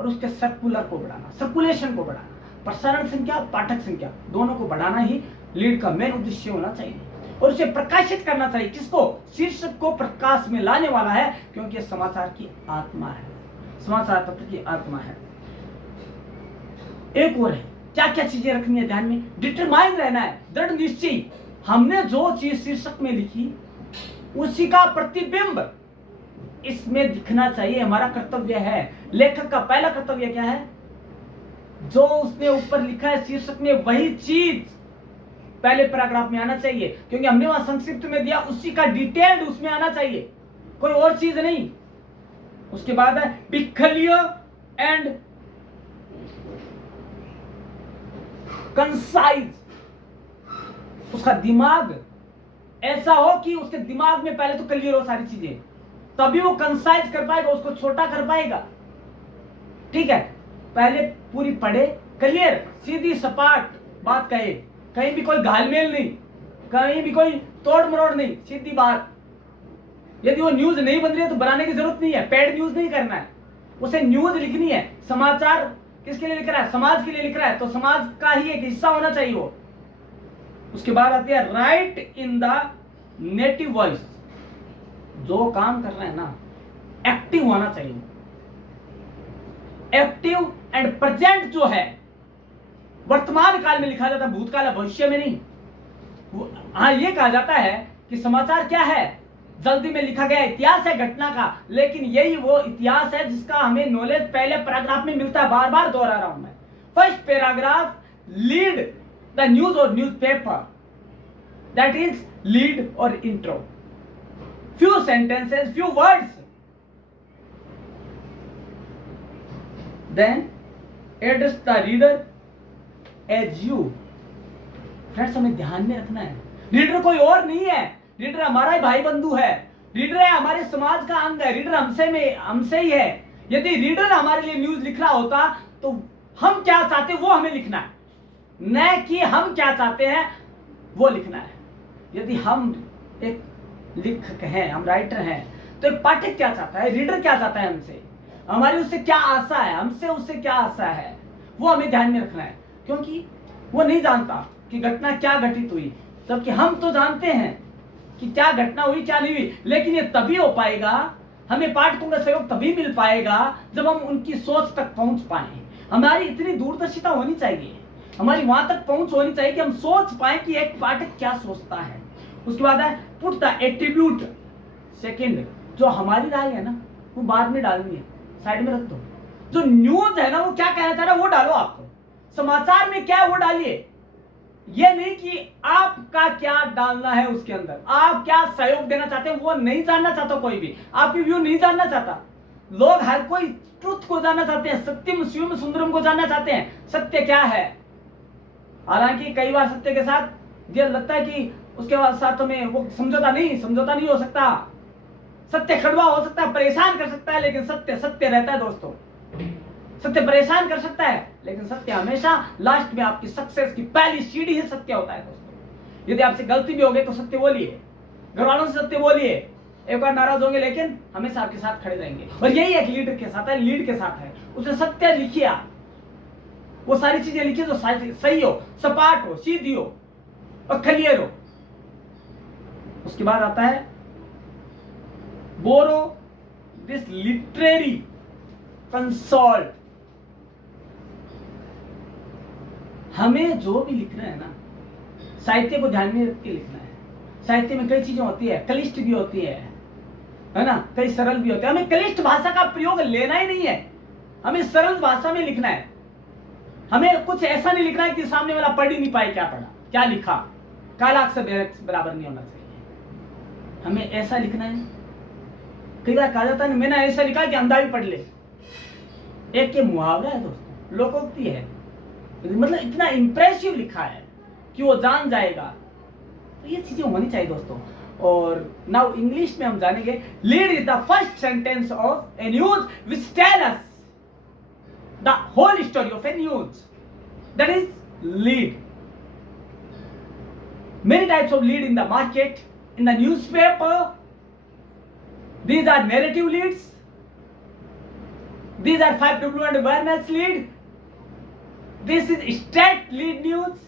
और उसके सर्कुलेशन को बढ़ाना, प्रसारण संख्या, पाठक संख्या दोनों को बढ़ाना ही लीड का मेन उद्देश्य होना चाहिए। और उसे प्रकाशित करना चाहिए, किसको, शीर्षक को प्रकाश में लाने वाला है, क्योंकि समाचार की आत्मा है, समाचार पत्र की आत्मा है। एक और है, क्या क्या चीजें रखनी है ध्यान में, डिटरमाइन रहना है, दृढ़ निश्चय। हमने जो चीज शीर्षक में लिखी उसी का प्रतिबिंब इसमें दिखना चाहिए, हमारा कर्तव्य है। लेखक का पहला कर्तव्य क्या है, जो उसने ऊपर लिखा है शीर्षक में वही चीज पहले पैराग्राफ में आना चाहिए, क्योंकि हमने वहां संक्षिप्त में दिया, उसी का डिटेल्ड उसमें आना चाहिए, कोई और चीज नहीं। उसके बाद है बी क्लियर एंड कंसाइज। उसका दिमाग ऐसा हो कि उसके दिमाग में पहले तो क्लियर हो सारी चीजें, तभी वो कंसाइज कर पाएगा, उसको छोटा कर पाएगा। ठीक है, पहले पूरी पढ़े, क्लियर, सीधी सपाट बात कहे, कहीं भी कोई घालमेल नहीं, कहीं भी कोई तोड़ मरोड़ नहीं, सीधी बात। यदि वो न्यूज नहीं बन रही है तो बनाने की जरूरत नहीं है, पेड न्यूज नहीं करना है, उसे न्यूज लिखनी है। समाचार किसके लिए लिख रहा है, समाज के लिए लिख रहा है, तो समाज का ही एक हिस्सा होना चाहिए वो। उसके बाद आती है right in the native voice. जो काम कर रहे हैं ना, एक्टिव होना चाहिए, एक्टिव एंड प्रेजेंट जो है, वर्तमान काल में लिखा जाता है, भूतकाल भविष्य में नहीं। हाँ, ये कहा जाता है कि समाचार क्या है, जल्दी में लिखा गया इतिहास है घटना का, लेकिन यही वो इतिहास है जिसका हमें नॉलेज पहले पैराग्राफ में मिलता है, बार बार दोहरा रहा हूं मैं। First paragraph lead the news और न्यूज़पेपर, दैट इज लीड और intro, few sentences, few words, then address the reader as you। Friends, हमें ध्यान में रखना है, रीडर कोई और नहीं है, रीडर हमारा ही भाई बंधु है, रीडर है हमारे समाज का अंग है, रीडर हमसे ही है। यदि रीडर हमारे लिए न्यूज लिख रहा होता तो हम क्या चाहते हैं वो हमें लिखना है, न कि हम क्या चाहते हैं वो लिखना है। यदि हम एक लेखक हैं, हम राइटर हैं, तो एक पाठक क्या चाहता है, रीडर क्या चाहता है हमसे, हमारी उससे क्या आशा है, हमसे उससे क्या आशा है, वो हमें ध्यान में रखना है। क्योंकि वो नहीं जानता कि घटना क्या घटित हुई, जबकि हम तो जानते हैं कि क्या घटना हुई क्या नहीं हुई। लेकिन ये तभी हो पाएगा, हमें पाठकों का सहयोग तभी मिल पाएगा जब हम उनकी सोच तक पहुंच पाए। हमारी इतनी दूरदर्शिता होनी चाहिए, हमारी वहां तक पहुंच होनी चाहिए कि हम सोच पाए कि एक पाठक क्या सोचता है। उसके बाद है पुट द एट्रीब्यूट। सेकंड, जो हमारी राय है ना वो बाद में डालनी है, साइड में रख दो। जो न्यूज है ना वो क्या कहना चाह रहा है वो डालो, आपको समाचार में क्या है वो डालिए। ये नहीं कि आपका क्या डालना है उसके अंदर, आप क्या सहयोग देना चाहते हैं वो नहीं जानना चाहता, कोई भी आपकी व्यू नहीं जानना चाहता। लोग हर कोई ट्रुथ को जानना चाहते हैं, सत्यम शिवम सुंदरम को जानना चाहते हैं, सत्य क्या है। हालांकि कई बार सत्य के साथ ये लगता है कि उसके बाद साथ में वो समझौता नहीं हो सकता। सत्य कड़वा हो सकता है, परेशान कर सकता है, लेकिन सत्य सत्य रहता है दोस्तों। सत्य परेशान कर सकता है, लेकिन सत्य हमेशा लास्ट में आपकी सक्सेस की पहली सीढ़ी ही सत्य होता है दोस्तों। यदि आपसे गलती भी हो गई तो सत्य बोलिए, घर वालों से सत्य बोलिए, एक बार नाराज होंगे लेकिन हमेशा आपके साथ खड़े रहेंगे। और यही एक लीडर के साथ है, लीड के साथ है, उसे सत्य लिखिए आप, वो सारी चीजें लिखिए जो सही हो, सपाट हो, सीधी हो और क्लियर हो। उसके बाद आता है बोरो दिस लिटरेरी कंसल्ट। हमें जो भी लिखना है ना, साहित्य को ध्यान में रख के लिखना है। साहित्य में कई चीजें होती है, क्लिष्ट भी होती है ना, कई सरल भी होते हैं। हमें क्लिष्ट भाषा का प्रयोग लेना ही नहीं है, हमें सरल भाषा में लिखना है। हमें कुछ ऐसा नहीं लिखना है कि सामने वाला पढ़ ही नहीं पाए क्या पढ़ा, क्या लिखा, काला अक्षर बराबर नहीं होना चाहिए। हमें ऐसा लिखना है, कई बार कहा जाता है ना, मैंने ऐसा लिखा कि अंधा भी पढ़ ले। एक ये मुहावरा है दोस्तों, लोकोक्ति है, मतलब इतना इंप्रेसिव लिखा है कि वो जान जाएगा। तो ये चीजें होनी चाहिए दोस्तों। और नाउ इंग्लिश में हम जानेंगे lead is the first sentence of a news which tell us the whole story of a news. That is lead. Many types of lead in the market, in the newspaper. These are narrative leads. These are 5W and awareness lead. This is state lead news.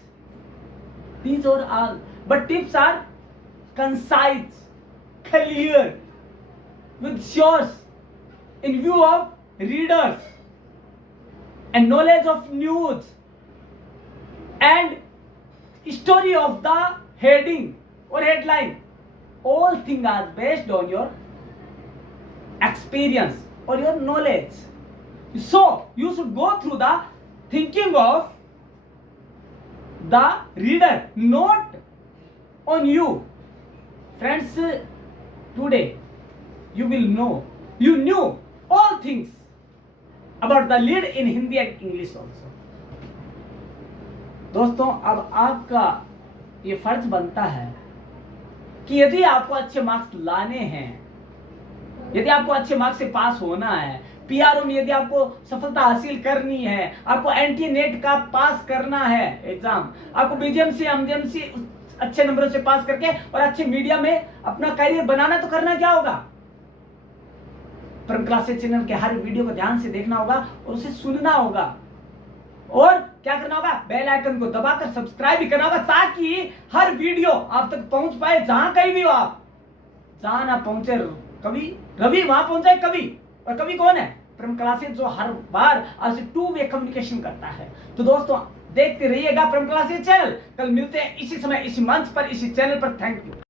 These are all. But tips are concise, clear, with source, in view of readers, and knowledge of news, and story of the heading or headline. All things are based on your experience or your knowledge. So you should go through the thinking of the reader, not on you. Friends, today you will know, you knew all things about the lead in Hindi and English also. दोस्तों, अब आपका ये फर्ज बनता है कि यदि आपको अच्छे मार्क्स लाने हैं, यदि आपको अच्छे मार्क्स से पास होना है, पीआरओ में यदि आपको सफलता हासिल करनी है, आपको एनटी नेट का पास करना है एग्जाम, आपको बीजेएमसी एमजेएमसी अच्छे नंबरों से पास करके और अच्छे मीडिया में अपना करियर बनाना, तो करना क्या होगा? परम क्लासेस चैनल के हर वीडियो को ध्यान से देखना होगा और उसे सुनना होगा, और क्या करना होगा? बेल आइकन को दबाकर सब्सक्राइब भी करना होगा, ताकि हर वीडियो आप तक पहुंच पाए, जहां कहीं भी हो आप। जहां ना पहुंचे कभी रवि, वहां पहुंचे कभी, और कभी कौन है? परम क्लासेस, जो हर बार आपसे 2 वे कम्युनिकेशन करता है। तो दोस्तों, देखते रहिएगा परम क्लासेस चैनल। कल मिलते हैं इसी समय, इसी मंच पर, इसी चैनल पर। Thank you.